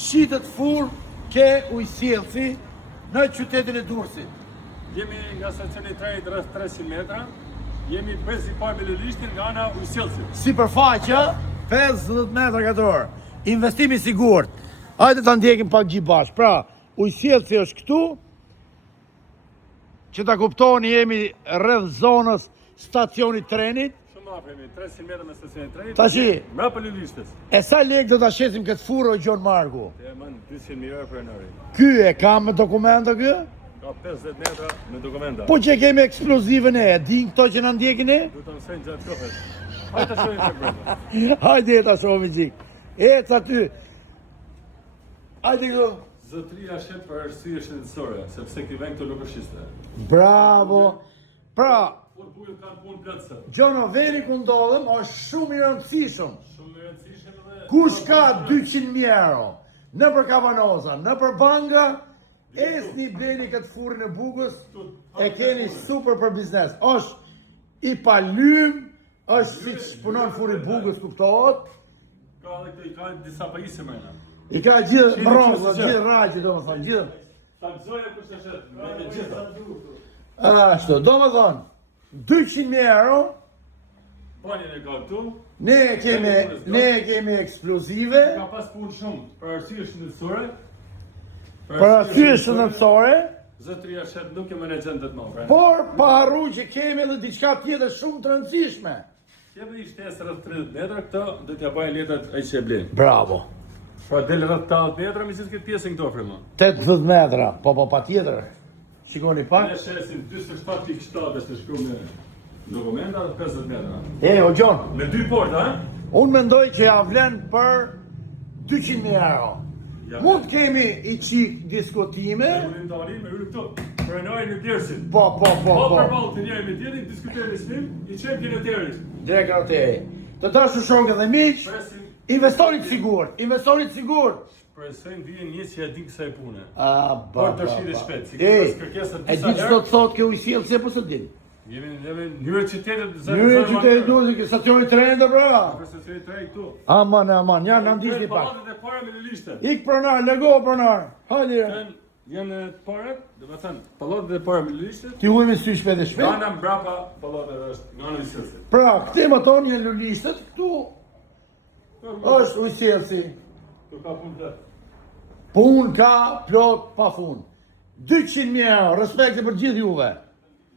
shitet furr ke ujësjellsi në qytetin e Durrësit. Jemi nga stacioni trajit rreth 300 metra. Jemi brez I parë me Lulishtin nga ana ujësjellsit. Sipërfaqja 50 metra katror. Investimi I sigurt. Hajde ta ndjekim pak gjithë bashkë. Pra, ujësjellsi është këtu. Që ta kuptoni, jemi rreth zonës stacionit trenit. Shumë afër jemi, 300 metra me stacionin trajit. Tashi, mbrapa Lulishtes. E sa lekë do ta shesim këtë furrë o Gjon Marku? Te man 200.000 euro për nëri. Ky e ka me dokumenta ky? Ka 50 metra me dokumenta. Po që kemi eksplozive ne, din këto që na ndjekin ne? Du të mësojnë gjatë kohës. Hajde ta shohim çfarë brenda. Hajde ta shohim gjik. Ec aty. Hajde këtu. Zotëria shet për arsye shëndetësore, sepse këti vend këtu nuk është shiste. Bravo. Pra, Por bujët kanë punë plotëse. Gjono, veri ku ndodhem është shumë I rëndësishëm. Shumë I rëndësishëm edhe Kush ka 200.000 euro në për Kavanoza, në për Banga, esni bleni këtë furrin e bugës, e keni super për biznes. Është I palym, është si që punon furri bugës, kuptohet. ka edhe këto I ka disa pajisje mrena. I ka gjithë bronza, gjithë raqe, do më thonë, gjithë. Ta gëzoja kush të shet, me të gjitha. Ashtu, do më thonë, 200.000 euro, Banjën e ka këtu. ne kemi eksplozive, Ka pas punë shumë për arsye shëndetësore. për arsye shëndetësore, Zotëria shet nuk e menaxhon të më. por pa harru që kemi edhe diçka tjetër shumë të rëndësishme. Jemi I shtesë rreth 30 metra, këto do t'ja bajnë letrat ai që e blen. Bravo. Pra del rreth 80 metra, me gjithë këtë pjesën këto frema. 80 metra, po pa tjetër. Shikoni Ne pak. shesim 47.7 është të shkruar me dokumenta dhe 50 metra. E, o Gjon, Me 2 porta, ha? unë mendoj që ja vlen për 200.000 euro. Ja. Mund kemi I qik diskutime, Unë tani me hyrë këtu. Prenoj në Blersin. po. Për balë të njëri me tjetrin, diskutojmë snim, I qem kineteri. Direkt noteri. Të dashur shokë dhe miq, Presim, investorit sigurt. presojmë vijen një që ja din kësaj pune. Por dëshirë shpejt, si Ej, pas kërkesat e disa di ç'do të thotë kjo ujësjellse apo s'e din? Jemi në njërë qytetet Njëri qytetit duhet që stacioni trenit pra. Stacioni tren këtu. Aman, ja na ndiqni pak. Pallatet e para me Lulishte. Ik pronar, lego pronar. Hajde. Janë të parat, do të thënë, pallatet e para me Lulishte. Ti ujmi sy shpejt e shpejt. Nga mbrapa pallateve është, nga në ujësjellsi. Pra, këte më tonë janë lulishtet, këtu është ujësjellsi. Tu ka punë plot. Punë ka plot pa fund. 200.000 euro, respekte për gjithë juve.